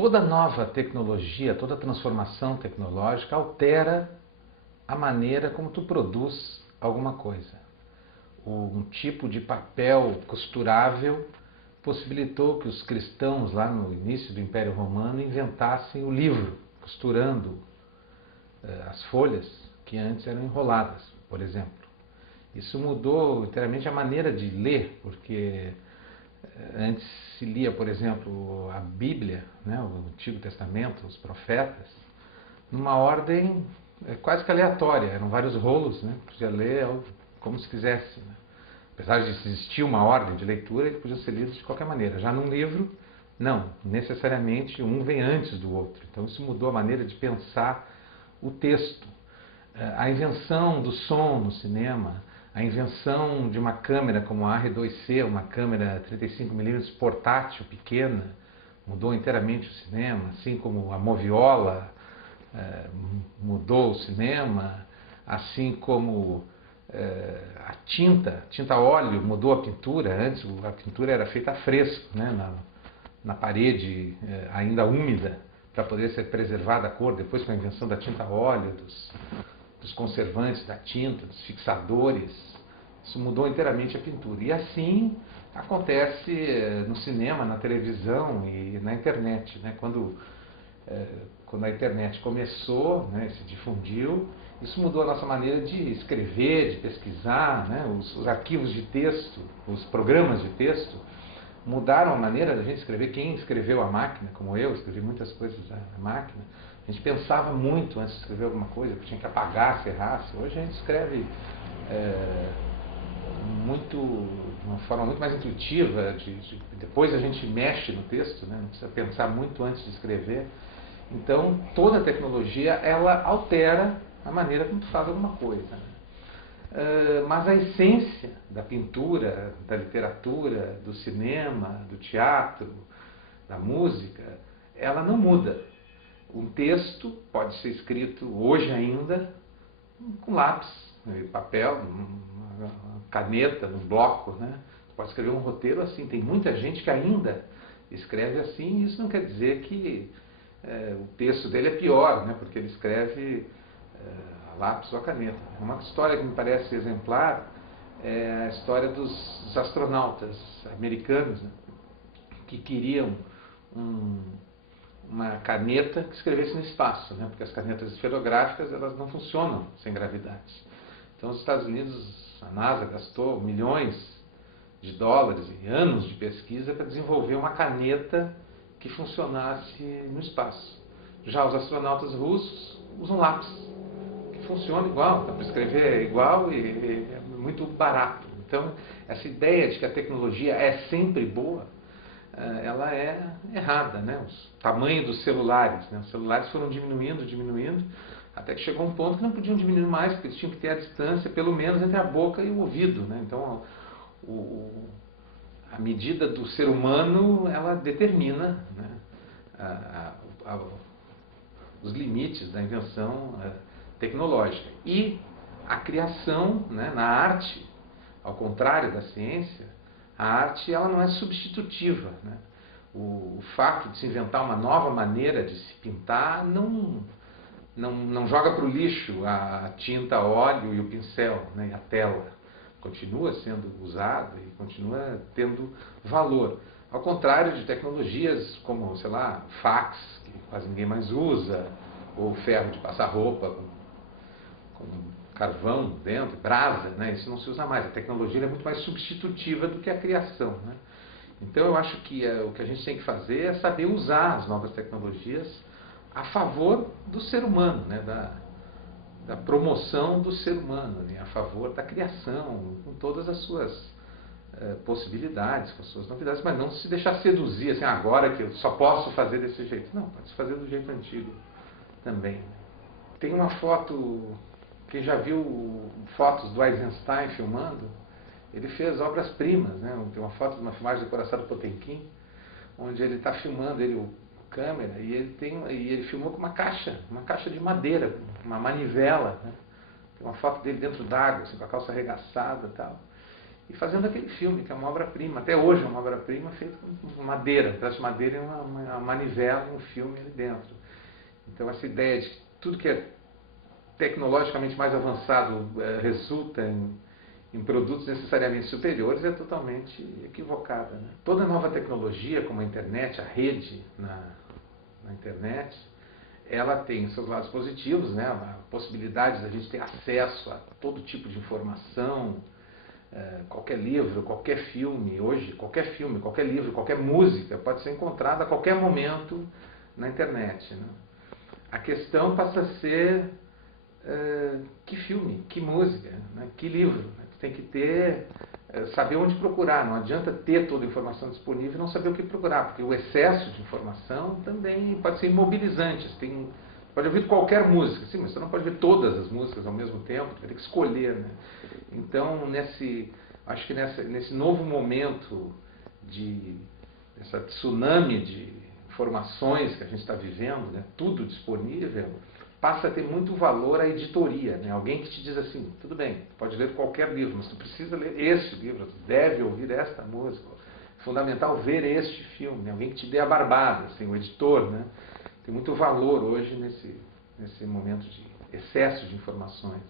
toda nova tecnologia, toda transformação tecnológica altera a maneira como tu produz alguma coisa. Um tipo de papel costurável possibilitou que os cristãos, lá no início do Império Romano, inventassem o livro, costurando as folhas que antes eram enroladas, por exemplo. Isso mudou inteiramente a maneira de ler, porque antes se lia, por exemplo, a Bíblia, né, o Antigo Testamento, os profetas, numa ordem quase que aleatória. Eram vários rolos, né, podia ler como se quisesse. Né. Apesar de existir uma ordem de leitura, eles podiam ser lidos de qualquer maneira. Já num livro, não, necessariamente um vem antes do outro. Então isso mudou a maneira de pensar o texto. A invenção do som no cinema, a invenção de uma câmera como a R2C, uma câmera 35mm portátil, pequena, mudou inteiramente o cinema, assim como a moviola mudou o cinema, assim como a tinta óleo mudou a pintura. Antes a pintura era feita a fresco, né, na parede ainda úmida, para poder ser preservada a cor. Depois, com a invenção da tinta óleo, dos conservantes da tinta, dos fixadores, isso mudou inteiramente a pintura. E assim acontece no cinema, na televisão e na internet. Né? Quando a internet começou, né, se difundiu, isso mudou a nossa maneira de escrever, de pesquisar. Né? Os arquivos de texto, os programas de texto, mudaram a maneira da gente escrever. Quem escreveu a máquina, como eu, escrevi muitas coisas à máquina, a gente pensava muito antes de escrever alguma coisa, porque tinha que apagar, se errasse. Hoje a gente escreve de uma forma muito mais intuitiva, depois a gente mexe no texto, né? Não precisa pensar muito antes de escrever. Então, toda a tecnologia, ela altera a maneira como tu faz alguma coisa. Né? Mas a essência da pintura, da literatura, do cinema, do teatro, da música, ela não muda. Um texto pode ser escrito hoje ainda com lápis, papel, caneta, num bloco. Né? Você pode escrever um roteiro assim. Tem muita gente que ainda escreve assim, e isso não quer dizer que o texto dele é pior, né? Porque ele escreve a lápis ou a caneta. Uma história que me parece exemplar é a história dos astronautas americanos, né? Que queriam uma caneta que escrevesse no espaço, né? Porque as canetas esferográficas, elas não funcionam sem gravidade. Então os Estados Unidos, a NASA gastou milhões de dólares e anos de pesquisa para desenvolver uma caneta que funcionasse no espaço. Já os astronautas russos usam lápis, que funciona igual, dá para escrever igual e é muito barato. Então, essa ideia de que a tecnologia é sempre boa, ela é errada. Né? O tamanho dos celulares, né? Os celulares foram diminuindo, até que chegou um ponto que não podiam diminuir mais, porque eles tinham que ter a distância, pelo menos, entre a boca e o ouvido. Né? Então, a medida do ser humano, ela determina, né, os limites da invenção tecnológica. E a criação, né, na arte, ao contrário da ciência, a arte, ela não é substitutiva. Né? O fato de se inventar uma nova maneira de se pintar não joga para o lixo a tinta, óleo e o pincel, né, e a tela. Continua sendo usado e continua tendo valor. Ao contrário de tecnologias como, sei lá, fax, que quase ninguém mais usa, ou ferro de passar roupa com carvão dentro, brasa, né? Isso não se usa mais. A tecnologia é muito mais substitutiva do que a criação. Né? Então eu acho que o que a gente tem que fazer é saber usar as novas tecnologias a favor do ser humano, né? Da promoção do ser humano, né? A favor da criação, com todas as suas possibilidades, com as suas novidades, mas não se deixar seduzir, assim, agora que eu só posso fazer desse jeito. Não, pode se fazer do jeito antigo também. Tem uma foto, quem já viu fotos do Eisenstein filmando, ele fez obras-primas, né? Tem uma foto de uma filmagem do Coração do Potemkin, onde ele está filmando, o câmera, e ele filmou com uma caixa de madeira, uma manivela. Né? Tem uma foto dele dentro d'água, assim, com a calça arregaçada e tal. e fazendo aquele filme, que é uma obra-prima. Até hoje é uma obra-prima feita com madeira, pedaço de madeira e uma manivela e um filme ali dentro. Então essa ideia de que tudo que é tecnologicamente mais avançado resulta em produtos necessariamente superiores é totalmente equivocada, né? Toda nova tecnologia, como a internet, a rede na internet, ela tem seus lados positivos, né? A possibilidade da gente ter acesso a todo tipo de informação, qualquer livro, qualquer filme, hoje, qualquer filme, qualquer livro, qualquer música pode ser encontrada a qualquer momento na internet, né? A questão passa a ser que filme, que música, né? Que livro. Né? Tem que ter, saber onde procurar. Não adianta ter toda a informação disponível e não saber o que procurar, porque o excesso de informação também pode ser imobilizante. Você pode ouvir qualquer música, sim, mas você não pode ouvir todas as músicas ao mesmo tempo, você vai ter que escolher. Né? Então, acho que nesse novo momento essa tsunami de informações que a gente está vivendo, né? Tudo disponível, passa a ter muito valor a editoria, né? Alguém que te diz assim, tudo bem, pode ler qualquer livro, mas tu precisa ler este livro, tu deve ouvir esta música, é fundamental ver este filme, né? Alguém que te dê a barbada, assim, o editor, né? Tem muito valor hoje nesse momento de excesso de informações.